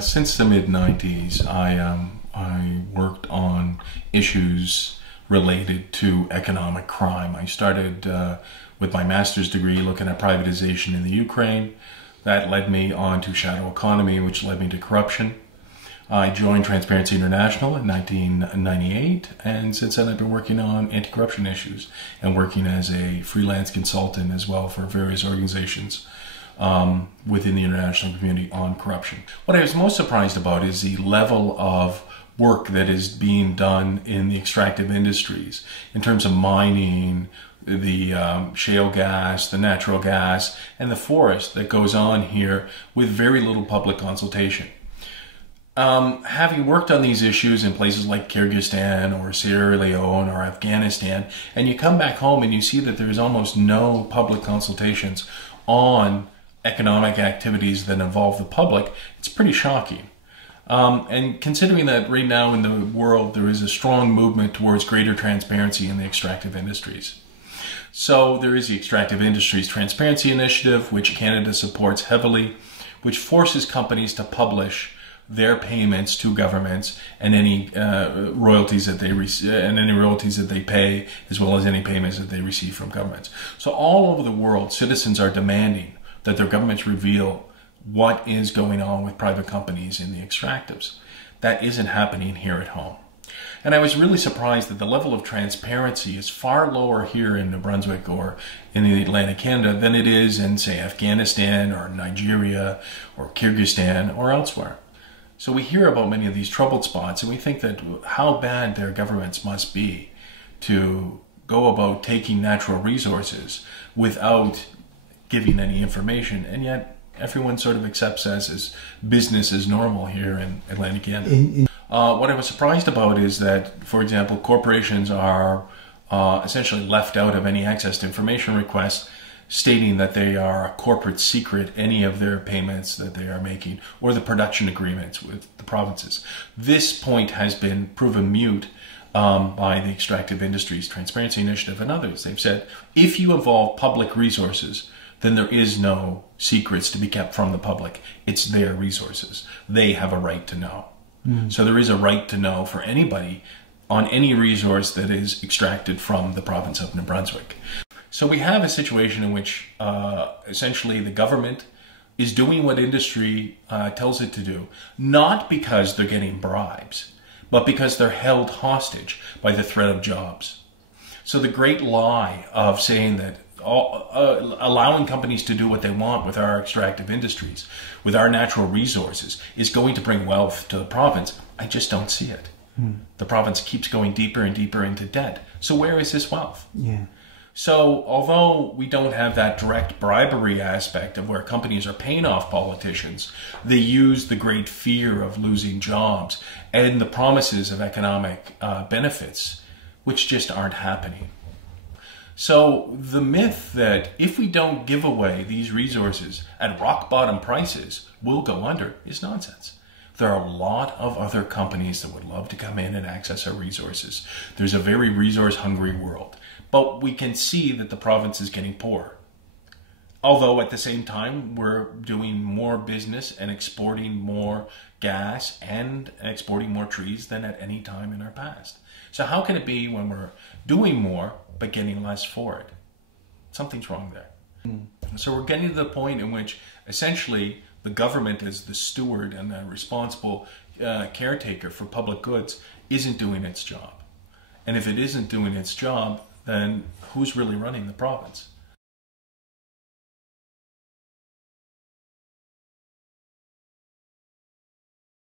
Since the mid-90s, I worked on issues related to economic crime. I started with my master's degree looking at privatization in the Ukraine. That led me on to shadow economy, which led me to corruption. I joined Transparency International in 1998, and since then I've been working on anti-corruption issues and working as a freelance consultant as well for various organizations within the international community on corruption. What I was most surprised about is the level of work that is being done in the extractive industries in terms of mining, the shale gas, the natural gas, and the forest that goes on here with very little public consultation. Having worked on these issues in places like Kyrgyzstan or Sierra Leone or Afghanistan, and you come back home and you see that there's almost no public consultations on economic activities that involve the public, it's pretty shocking. And considering that right now in the world there is a strong movement towards greater transparency in the extractive industries. So there is the Extractive Industries Transparency Initiative, which Canada supports heavily, which forces companies to publish their payments to governments and any royalties that they pay, as well as any payments that they receive from governments. So all over the world, citizens are demanding that their governments reveal what is going on with private companies in the extractives. That isn't happening here at home. And I was really surprised that the level of transparency is far lower here in New-Brunswick or in the Atlantic Canada than it is in, say, Afghanistan or Nigeria or Kyrgyzstan or elsewhere. So we hear about many of these troubled spots and we think that how bad their governments must be to go about taking natural resources without giving any information, and yet everyone sort of accepts as business as normal here in Atlantic Canada. What I was surprised about is that, for example, corporations are essentially left out of any access to information requests, stating that they are a corporate secret, any of their payments that they are making, or the production agreements with the provinces. This point has been proven mute by the Extractive Industries Transparency Initiative and others. They've said, if you involve public resources, then there is no secrets to be kept from the public. It's their resources. They have a right to know. So there is a right to know for anybody on any resource that is extracted from the province of New Brunswick. So we have a situation in which essentially the government is doing what industry tells it to do, not because they're getting bribes, but because they're held hostage by the threat of jobs. So the great lie of saying that allowing companies to do what they want with our extractive industries, with our natural resources, is going to bring wealth to the province, I just don't see it. The province keeps going deeper and deeper into debt. So where is this wealth? So although we don't have that direct bribery aspect of where companies are paying off politicians, they use the great fear of losing jobs and the promises of economic benefits, which just aren't happening. So the myth that if we don't give away these resources at rock bottom prices, we'll go under is nonsense. There are a lot of other companies that would love to come in and access our resources. There's a very resource hungry world, but we can see that the province is getting poorer. Although at the same time, we're doing more business and exporting more gas and exporting more trees than at any time in our past. So how can it be when we're doing more but getting less for it? Something's wrong there. So we're getting to the point in which essentially the government as the steward and the responsible caretaker for public goods isn't doing its job. And if it isn't doing its job, then who's really running the province?